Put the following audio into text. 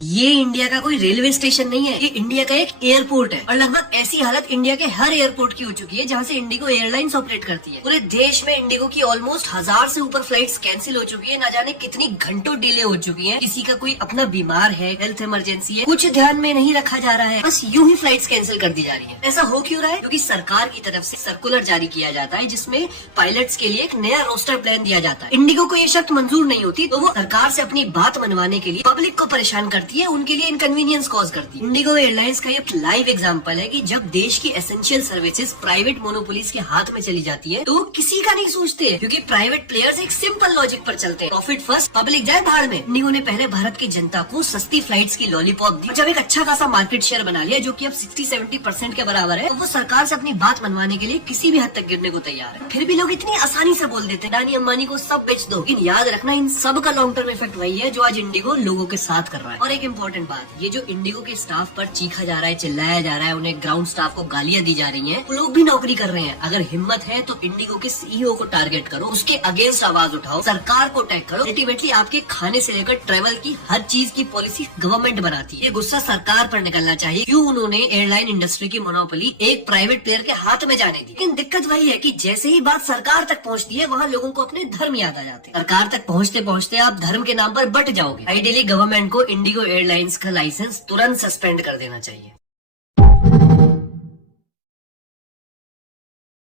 ये इंडिया का कोई रेलवे स्टेशन नहीं है, ये इंडिया का एक एयरपोर्ट है और लगभग ऐसी हालत इंडिया के हर एयरपोर्ट की हो चुकी है जहाँ से इंडिगो एयरलाइंस ऑपरेट करती है। पूरे देश में इंडिगो की ऑलमोस्ट 1000 से ऊपर फ्लाइट्स कैंसिल हो चुकी है, ना जाने कितनी घंटों डिले हो चुकी है। किसी का कोई अपना बीमार है, हेल्थ इमरजेंसी है, कुछ ध्यान में नहीं रखा जा रहा है, बस यूं ही फ्लाइट्स कैंसिल कर दी जा रही है। ऐसा हो क्यों रहा है? क्योंकि सरकार की तरफ से सर्कुलर जारी किया जाता है जिसमें पायलट्स के लिए एक नया रोस्टर प्लान दिया जाता है। इंडिगो को ये शर्त मंजूर नहीं होती तो वो सरकार से अपनी बात मनवाने के लिए पब्लिक को परेशान करती है, उनके लिए इनकन्वीनियंस कॉज करती है। इंडिगो एयरलाइंस का ये लाइव एग्जांपल है कि जब देश की एसेंशियल सर्विसेज प्राइवेट मोनोपोलीज के हाथ में चली जाती है तो वो किसी का नहीं सोचते, क्योंकि प्राइवेट प्लेयर्स एक सिंपल लॉजिक पर चलते हैं, प्रॉफिट फर्स्ट पब्लिक जाए भाड़ में। इंडिगो ने पहले भारत की जनता को सस्ती फ्लाइट्स की लॉलीपॉप दी, जब एक अच्छा खासा मार्केट शेयर बना लिया जो कि अब 60-70% के बराबर है, तो वो सरकार से अपनी बात मनवाने के लिए किसी भी हद तक गिरने को तैयार है। फिर भी लोग इतनी आसानी से बोल देते हैं अडानी अंबानी को सब बेच दो, लेकिन याद रखना इन सब का लॉन्ग टर्म इफेक्ट वही है जो आज इंडिगो लोगों के साथ कर रहा है। और एक इम्पोर्टेंट बात, ये जो इंडिगो के स्टाफ पर चीखा जा रहा है, चिल्लाया जा रहा है, उन्हें ग्राउंड स्टाफ को गालियां दी जा रही हैं, वो लोग भी नौकरी कर रहे हैं। अगर हिम्मत है तो इंडिगो के सीईओ को टारगेट करो, उसके अगेंस्ट आवाज उठाओ, सरकार को अटैक करो। अल्टीमेटली आपके खाने से लेकर ट्रेवल की हर चीज की पॉलिसी गवर्नमेंट बनाती है। ये गुस्सा सरकार पर निकलना चाहिए, क्यों उन्होंने एयरलाइन इंडस्ट्री की मोनोपोली एक प्राइवेट प्लेयर के हाथ में जाने दी। लेकिन दिक्कत वही है कि जैसे ही बात सरकार तक पहुंचती है वहाँ लोगों को अपने धर्म याद आ जाते हैं। सरकार तक पहुंचते पहुंचते आप धर्म के नाम पर बट जाओगे। आइडियली गवर्नमेंट को इंडिगो एयरलाइंस का लाइसेंस तुरंत सस्पेंड कर देना चाहिए।